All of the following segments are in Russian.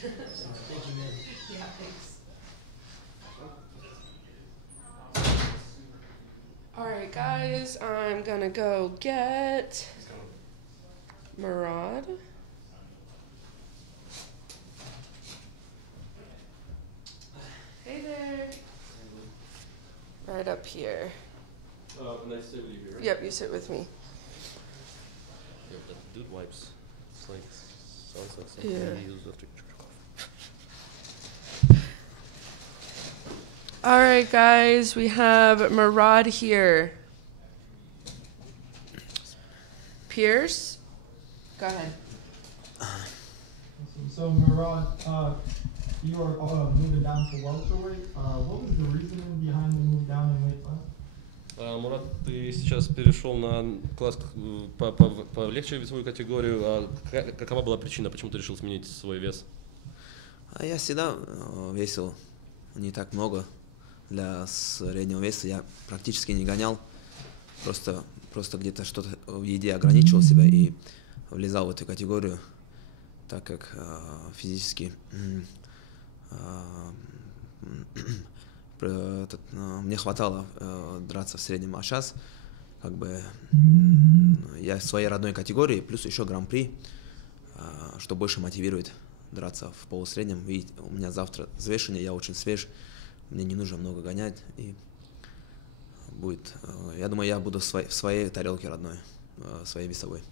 Thank you, man. Yeah, thanks. Alright guys, I'm gonna go get Murad. Hey there. Right up here. Can I sit with you here? Yep, you sit with me. Yep, that dude wipes. It's like, sounds like something he used after Alright guys, we have Murad here. Pierce? Go ahead. So Murad, you are moving down to welterweight. What was the reasoning behind the move down in weight class? Мурат, ты сейчас перешел на класс полегче весовую категорию. Какова была причина, почему ты решил сменить свой вес? Я всегда весил не так много. Для среднего веса я практически не гонял. Просто где-то что-то в еде ограничивал себя и влезал в эту категорию, так как физически мне хватало драться в среднем, а сейчас как бы я в своей родной категории, плюс еще гран-при, что больше мотивирует драться в полусреднем. Видите, у меня завтра взвешивание, я очень свеж, мне не нужно много гонять, и будет, я думаю, я буду в своей тарелке родной, своей весовой.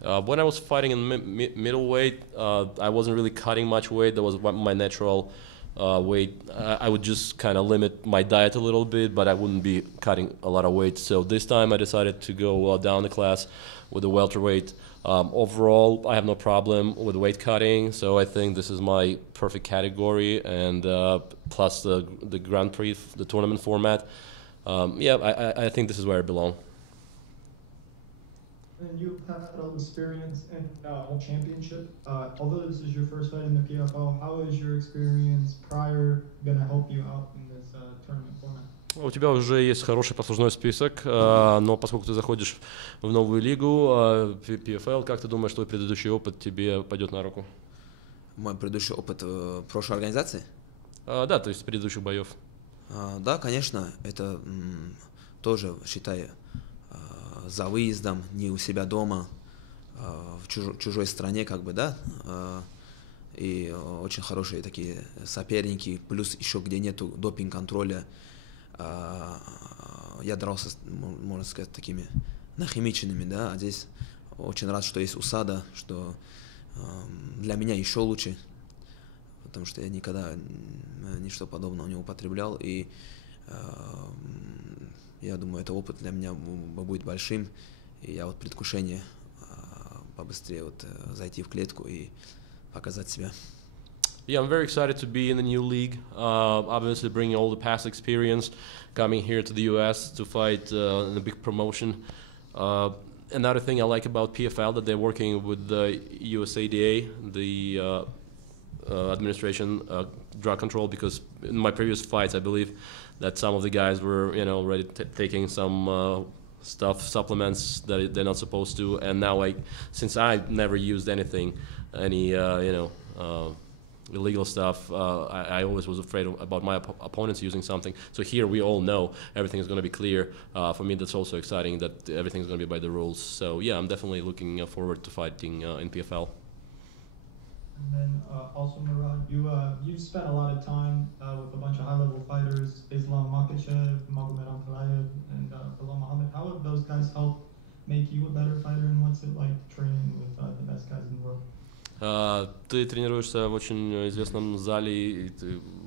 When I was fighting in middleweight, I wasn't really cutting much weight. That was my natural weight. I would just kind of limit my diet a little bit, but I wouldn't be cutting a lot of weight. So this time I decided to go down the class with the welterweight. Overall, I have no problem with weight cutting, so I think this is my perfect category, and plus the Grand Prix, the tournament format. Yeah, I think this is where I belong. And you've had experience in a championship. Although this is your first fight in the PFL, how is your experience prior going to help you out in this tournament format? У тебя уже есть хороший послужной список, но поскольку ты заходишь в новую лигу, PFL, как ты думаешь, твой предыдущий опыт тебе пойдет на руку? Мой предыдущий опыт прошлой организации? Да, то есть предыдущих боев. Да, конечно, это тоже, считай, за выездом, не у себя дома, в чужой стране, как бы, да, и очень хорошие такие соперники, плюс еще где нету допинг-контроля. Я дрался, можно сказать, такими нахимиченными, да, а здесь очень рад, что есть усада, что для меня еще лучше, потому что я никогда ничто подобного не употреблял, и я думаю, это опыт для меня будет большим, и я вот предвкушение побыстрее вот зайти в клетку и показать себя. Yeah, I'm very excited to be in the new league. Obviously, bringing all the past experience, coming here to the U.S. to fight in a big promotion. Another thing I like about PFL that they're working with the USADA, the administration, drug control. Because in my previous fights, I believe that some of the guys were, already taking some supplements that they're not supposed to. And now, since I never used anything, any illegal stuff, I always was afraid about my opponents using something. So here we all know everything is going to be clear. For me, that's also exciting that everything is going to be by the rules. So yeah, I'm definitely looking forward to fighting in PFL. And then also, Murad, you've spent a lot of time with a bunch of high-level fighters, Islam Makhachev, Magomed Umalatov, and Belal Muhammad. How have those guys helped make you a better fighter, and what's it like training with the best guys in the world? Ты тренируешься в очень известном зале, и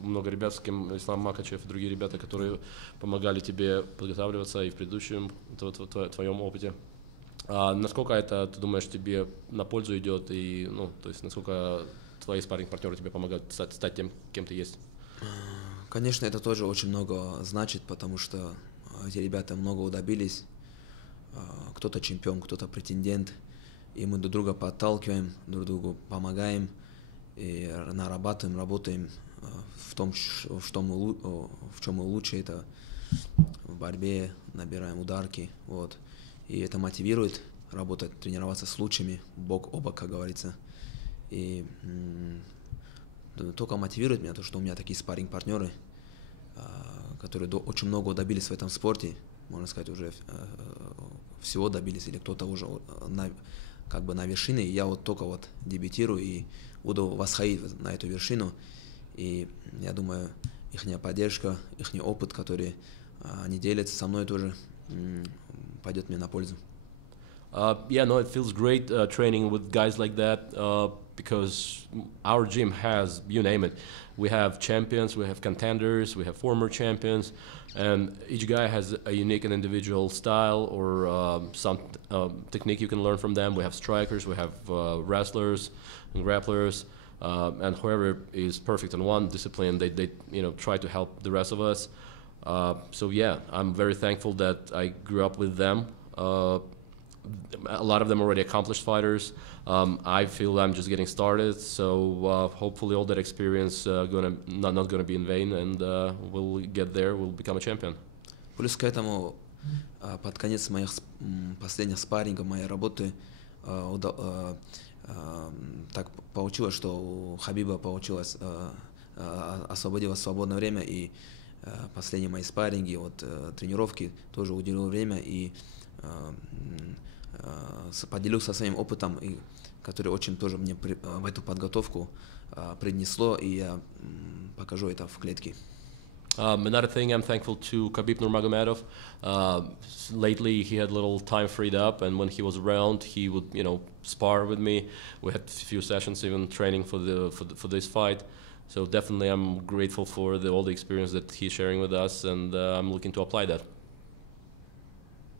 много ребят, с кем Ислам Макачев и другие ребята, которые помогали тебе подготавливаться и в предыдущем твоем опыте. Насколько это, ты думаешь, тебе на пользу идет, и, то есть насколько твои спарринг-партнеры тебе помогают стать тем, кем ты есть? Конечно, это тоже очень много значит, потому что эти ребята много добились. Кто-то чемпион, кто-то претендент. И мы друг друга подталкиваем, друг другу помогаем и нарабатываем, работаем в том, в чем мы лучше, это в борьбе, набираем ударки, вот. И это мотивирует работать, тренироваться с лучшими, бок о бок, как говорится. И только мотивирует меня то, что у меня такие спарринг-партнеры, которые очень много добились в этом спорте, можно сказать, уже всего добились, или кто-то уже как бы на вершине, и я вот только вот дебютирую и буду восходить на эту вершину, и я думаю, их поддержка, их опыт, который они делятся со мной, тоже пойдет мне на пользу. Yeah, no, it feels great training with guys like that because our gym has, you name it, we have champions, we have contenders, we have former champions, and each guy has a unique and individual style or some technique you can learn from them. We have strikers, we have wrestlers and grapplers, and whoever is perfect in one discipline, they try to help the rest of us. So yeah, I'm very thankful that I grew up with them. A lot of them already accomplished fighters. I feel I'm just getting started, so hopefully all that experience not gonna be in vain, and we'll get there. We'll become a champion. Плюс к этому, под конец моих последних спаррингов, моей работы, так получилось, что у Хабиба получилось освободилось свободное время, и последние мои спарринги, тренировки тоже уделил время и поделился своим опытом, который очень тоже мне в эту подготовку принесло, и я покажу это в клетке. Another thing I'm thankful to Khabib Nurmagomedov. Lately he had a little time freed up, and when he was around, he would spar with me. We had a few sessions even training for this fight. So definitely I'm grateful for all the experience that he's sharing with us, and I'm looking to apply that.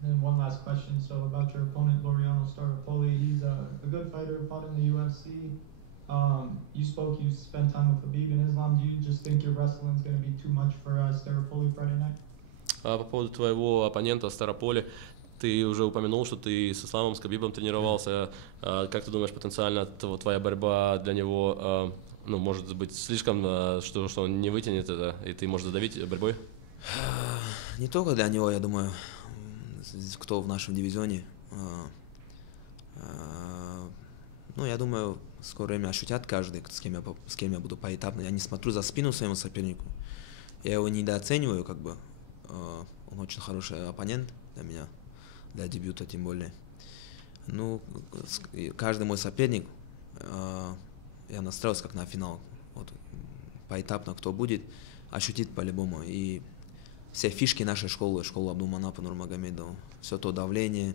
And one last question. So about your opponent, Laureano Staropoli, he's a good fighter, fought in the UFC. You spent time with Khabib in Islam. Do you just think your wrestling is going to be too much for Staropoli Friday night? По поводу твоего оппонента Старополи, ты уже упомянул, что ты с Исламом, с Кhabibом тренировался. Как ты думаешь, потенциально твоя борьба для него, может быть слишком, что он не вытянет это, и ты можешь задавить борьбой? Не только для него, я думаю. Кто в нашем дивизионе. Я думаю, в скорое время ощутят каждый, с кем я буду поэтапно. Я не смотрю за спину своему сопернику. Я его недооцениваю, он очень хороший оппонент для меня, для дебюта тем более. Каждый мой соперник, я настроился как на финал. Поэтапно кто будет, ощутит по-любому. И все фишки нашей школы Абдулманапа Нурмагомедова, все то давление,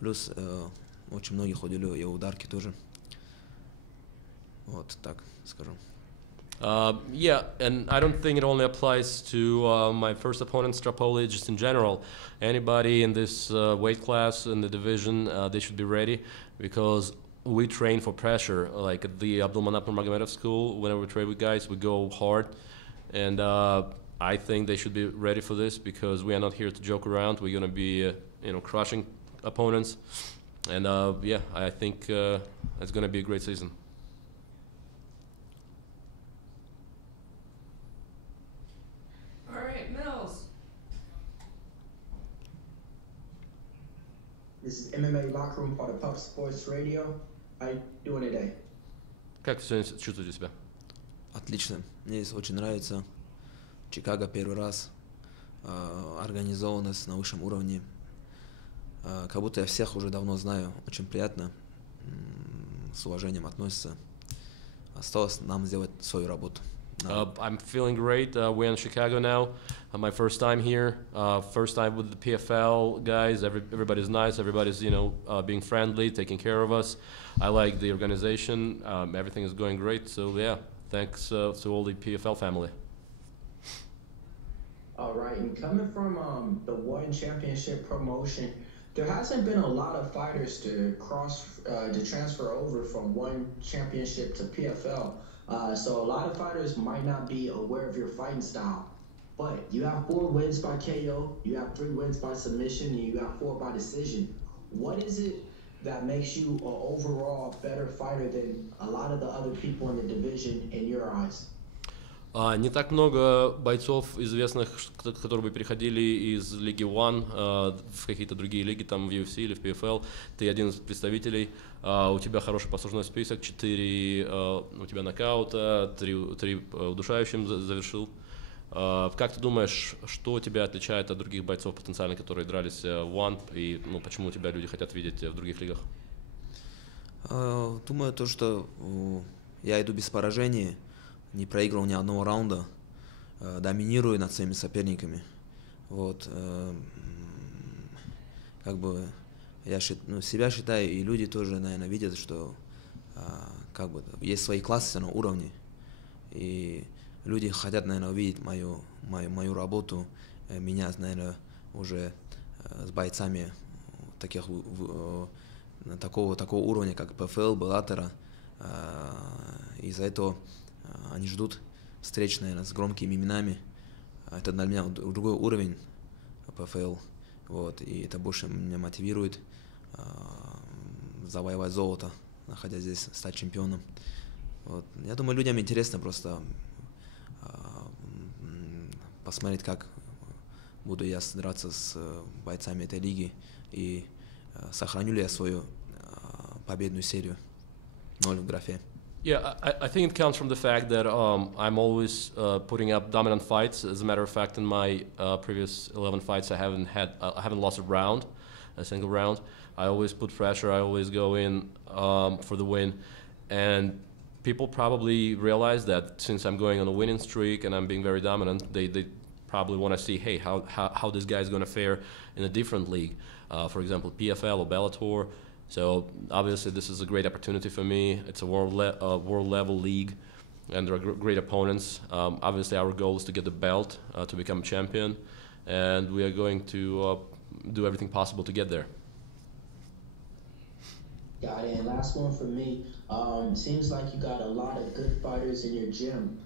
плюс очень многих уделю и ударки тоже. Вот так скажу. Yeah, and I don't think it only applies to my first opponent, Strapoli, just in general. Anybody in this weight class, in the division, they should be ready, because we train for pressure. Like at the Abdulmanap Nurmagomedov school, whenever we train with guys, we go hard. And I think they should be ready for this, because we are not here to joke around. We're going to be, crushing opponents. And yeah, I think it's going to be a great season. All right, Mills. This is MMA Locker Room, part of Puff Sports Radio. How you doing today? Как вы сегодня чувствуете себя? Отлично. Мне здесь очень нравится. Чикаго первый раз. Организованность на высшем уровне. Как будто я всех уже давно знаю. Очень приятно. С уважением относятся. Осталось нам сделать свою работу. I'm feeling great. We're in Chicago now. My first time here. First time with the PFL guys. Everybody's nice. Everybody's being friendly, taking care of us. I like the organization. Everything is going great. So yeah, thanks to all the PFL family. All right, and coming from the one championship promotion, there hasn't been a lot of fighters to transfer over from one championship to PFL. So a lot of fighters might not be aware of your fighting style. But you have 4 wins by KO, you have 3 wins by submission, and you got 4 by decision. What is it that makes you an overall better fighter than a lot of the other people in the division in your eyes? Не так много бойцов известных, которые бы переходили из Лиги One в какие-то другие лиги, там в UFC или в PFL. Ты один из представителей, у тебя хороший послужной список, 4 у тебя нокаута, 3 удушающим завершил. Как ты думаешь, что тебя отличает от других бойцов потенциально, которые дрались в One, и почему тебя люди хотят видеть в других лигах? Думаю, то, что я иду без поражений, не проиграл ни одного раунда, доминирую над своими соперниками. Вот, как бы я себя считаю, и люди тоже, наверное, видят, что как бы есть свои классы на уровне, и люди хотят, наверное, увидеть мою работу, меня, наверное, уже с бойцами такого уровня, как PFL, Bellator. Из-за этого они ждут встреч, наверное, с громкими именами. Это для меня другой уровень PFL. Вот, и это больше меня мотивирует завоевать золото, находясь здесь, стать чемпионом. Вот. Я думаю, людям интересно просто посмотреть, как буду я драться с бойцами этой лиги и сохраню ли я свою победную серию 0 в графе. Yeah, I think it comes from the fact that I'm always putting up dominant fights. As a matter of fact, in my previous 11 fights, I haven't lost a single round. I always put pressure. I always go in for the win, and people probably realize that since I'm going on a winning streak and I'm being very dominant, they probably want to see, hey, how this guy is going to fare in a different league, for example, PFL or Bellator. So obviously this is a great opportunity for me. It's a world level league, and there are great opponents. Obviously our goal is to get the belt, to become champion, and we are going to do everything possible to get there. Got it. And last one for me. Seems like you got a lot of good fighters in your gym.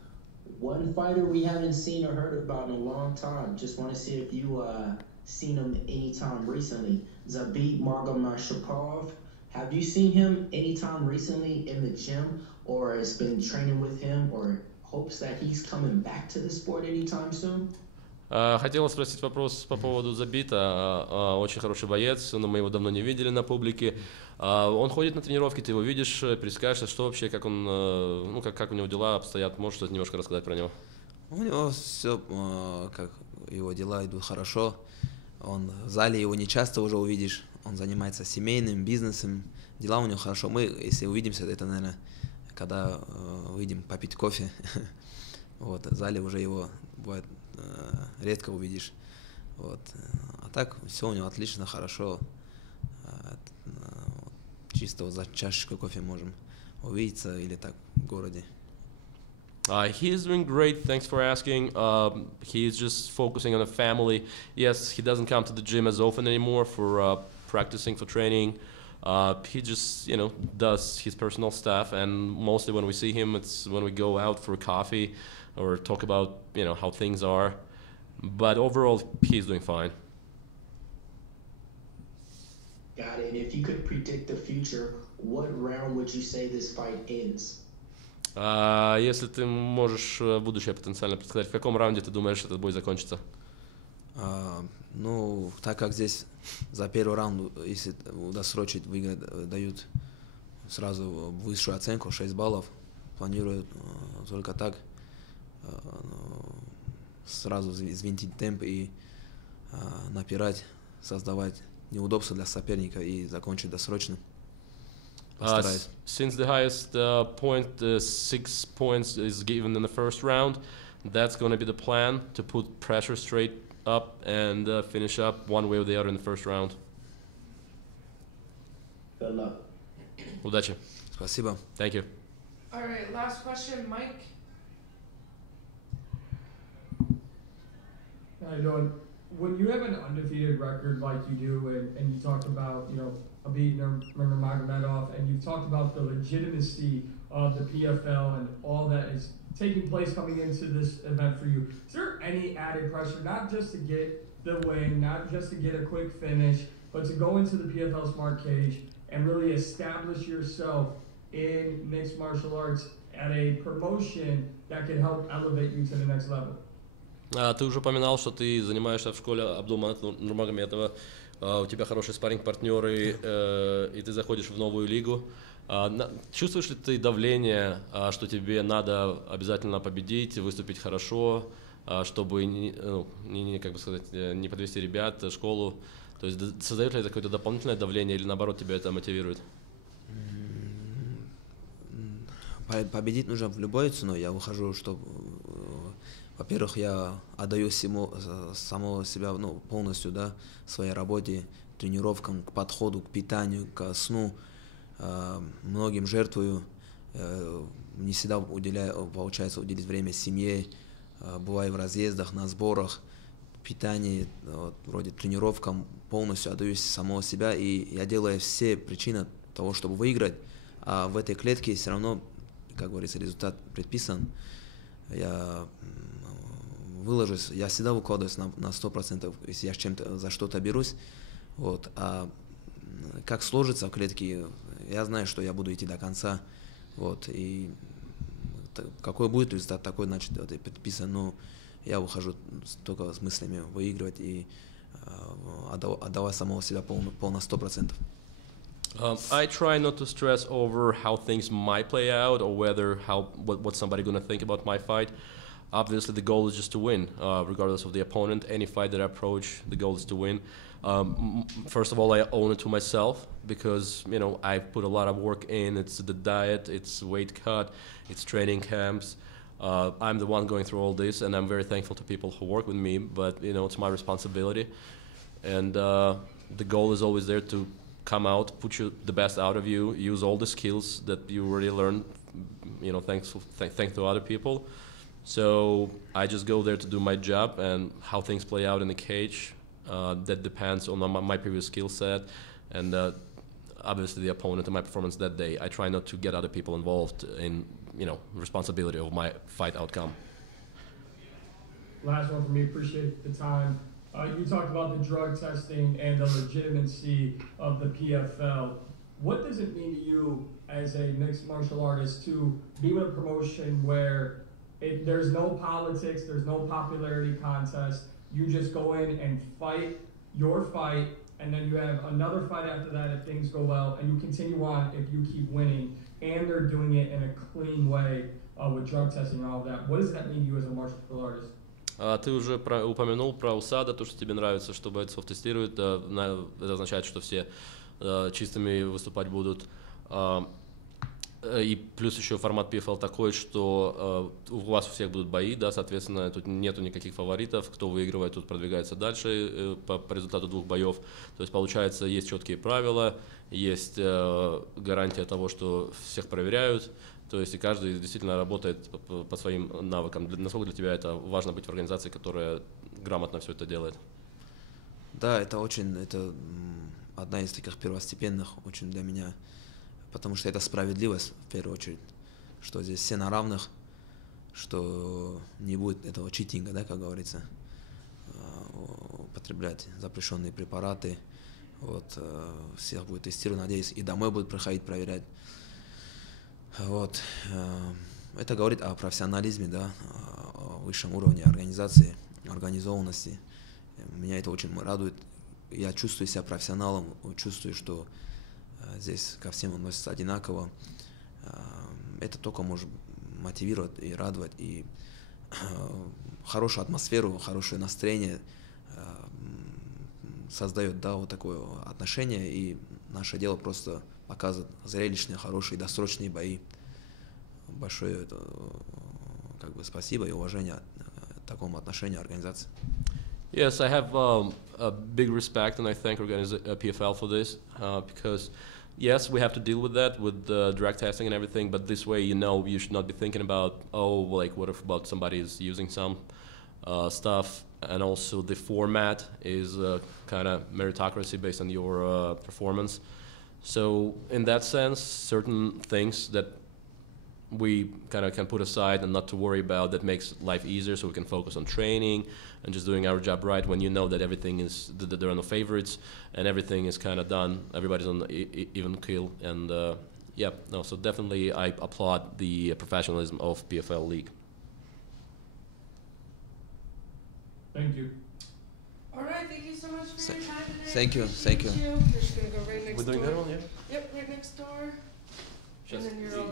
One fighter we haven't seen or heard about in a long time. Just want to see if you seen him anytime recently. Magomed Umalatov. Have you seen him anytime recently in the gym, or has been training with him, or hopes that he's coming back to the sport anytime soon? Хотел спросить вопрос по поводу Забита. Очень хороший боец, но мы его давно не видели на публике. Он ходит на тренировки, ты его видишь, перескажешься, что вообще, как он, как у него дела обстоят, можешь что-то немножко рассказать про него? У него все, как его дела идут хорошо. Он в зале его не часто уже увидишь. Он занимается семейным бизнесом, дела у него хорошо. Мы, если увидимся, это, наверное, когда выйдем попить кофе. Вот, в зале уже его бывает редко увидишь. Вот. А так все у него отлично, хорошо. Чисто вот за чашечкой кофе можем увидеться или так в городе. He is doing great, thanks for asking. He is just focusing on the family. Yes, he doesn't come to the gym as often anymore for practicing, for training. He just, does his personal stuff, and mostly when we see him, it's when we go out for coffee or talk about, how things are. But overall, he's doing fine. Got it. If you could predict the future, what round would you say this fight ends? Если ты можешь будущее потенциально предсказать, в каком раунде ты думаешь, этот бой закончится? Так как здесь за первый раунд, если досрочить, дают сразу высшую оценку, 6 баллов, планирую только так, сразу взвинтить темп и напирать, создавать неудобства для соперника и закончить досрочно. Since the highest point, 6 points, is given in the first round, that's going to be the plan, to put pressure straight up and finish up one way or the other in the first round. Good luck. Удачи. Спасибо. Thank you. All right, last question, Mike. How you doing? When you have an undefeated record like you do, and you talked about, a beat Ramazanov, and you've talked about the legitimacy of the PFL and all that is taking place coming into this event for you, is there any added pressure, not just to get the win, not just to get a quick finish, but to go into the PFL Smart Cage and really establish yourself in mixed martial arts at a promotion that can help elevate you to the next level? Ты уже упоминал, что ты занимаешься в школе Абдулманата Нурмагомедова, у тебя хорошие спарринг-партнеры, и ты заходишь в новую лигу. Чувствуешь ли ты давление, что тебе надо обязательно победить, выступить хорошо, чтобы как бы сказать, не подвести ребят, школу? То есть создает ли это какое-то дополнительное давление или наоборот тебя это мотивирует? Победить нужно в любой ценой. Я выхожу, чтобы, во-первых, я отдаю самого себя, полностью, да, своей работе, тренировкам, к подходу, к питанию, к сну. Многим жертвую, не всегда получается уделить время семье, бываю в разъездах, на сборах, питании, вроде тренировкам, полностью отдаюсь самого себя, и я делаю все причины того, чтобы выиграть, а в этой клетке все равно, как говорится, результат предписан. Я выложусь, я всегда выкладываюсь на 100%, если я чем-то за что-то берусь, а как сложится в клетке, я знаю, что я буду идти до конца, и какой будет результат, такой, значит, это предписан, но я выхожу только с мыслями выигрывать и отдавать самого себя полно 100%. I try not to stress over how things might play out or what somebody gonna think about my fight. Obviously, the goal is just to win, regardless of the opponent. Any fight that I approach, the goal is to win. First of all, I own it to myself because I put a lot of work in. It's the diet, it's weight cut, it's training camps. I'm the one going through all this, and I'm very thankful to people who work with me. But it's my responsibility, and the goal is always there to come out, put the best out of you, use all the skills that you already learned, thanks to other people. So I just go there to do my job, and how things play out in the cage, that depends on my previous skill set, and obviously the opponent and my performance that day. I try not to get other people involved in, responsibility of my fight outcome. Last one for me, appreciate the time. You talked about the drug testing and the legitimacy of the PFL. What does it mean to you as a mixed martial artist to be with a promotion where there's no politics, there's no popularity contest, you just go in and fight your fight, and then you have another fight after that if things go well, and you continue on if you keep winning, and they're doing it in a clean way with drug testing and all of that. What does that mean to you as a martial artist? Ты уже упомянул про УСАДА, то, что тебе нравится, что бойцов тестируют. Это означает, что все чистыми выступать будут. И плюс еще формат PFL такой, что у вас у всех будут бои, да, соответственно, тут нету никаких фаворитов. Кто выигрывает, тут продвигается дальше по результату двух боев. То есть, получается, есть четкие правила, есть гарантия того, что всех проверяют. То есть и каждый действительно работает по своим навыкам. Насколько для тебя это важно быть в организации, которая грамотно все это делает? Да, это одна из таких первостепенных очень для меня, потому что это справедливость в первую очередь, что здесь все на равных, что не будет этого читинга, да, как говорится, употреблять запрещенные препараты, всех будет тестировать, надеюсь, и домой будут приходить проверять. Это говорит о профессионализме, да, о высшем уровне организации, организованности. Меня это очень радует. Я чувствую себя профессионалом, чувствую, что здесь ко всем относятся одинаково. Это только может мотивировать и радовать, и хорошую атмосферу, хорошее настроение создает, да, такое отношение, и наше дело просто показывает зрелищные, хорошие, досрочные бои. Большое спасибо и уважение к такому отношению организации. Yes, I have a big respect, and I thank PFL for this, because yes, we have to deal with that, with the drug testing and everything, but this way, you should not be thinking about, what if about somebody is using some stuff, and also the format is kind of meritocracy based on your performance. So in that sense, certain things that we kind of can put aside and not to worry about, that makes life easier, so we can focus on training and just doing our job right, when that everything is, that there are no favorites and everything is kind of done, everybody's on even keel, and Yep. No. So definitely, I applaud the professionalism of PFL league. Thank you. All right, thank you so much for your time today. Thank you, Appreciate thank you. We're just gonna go right next We're doing door. that one, yeah. Yep, right next door. Just and then you're the- all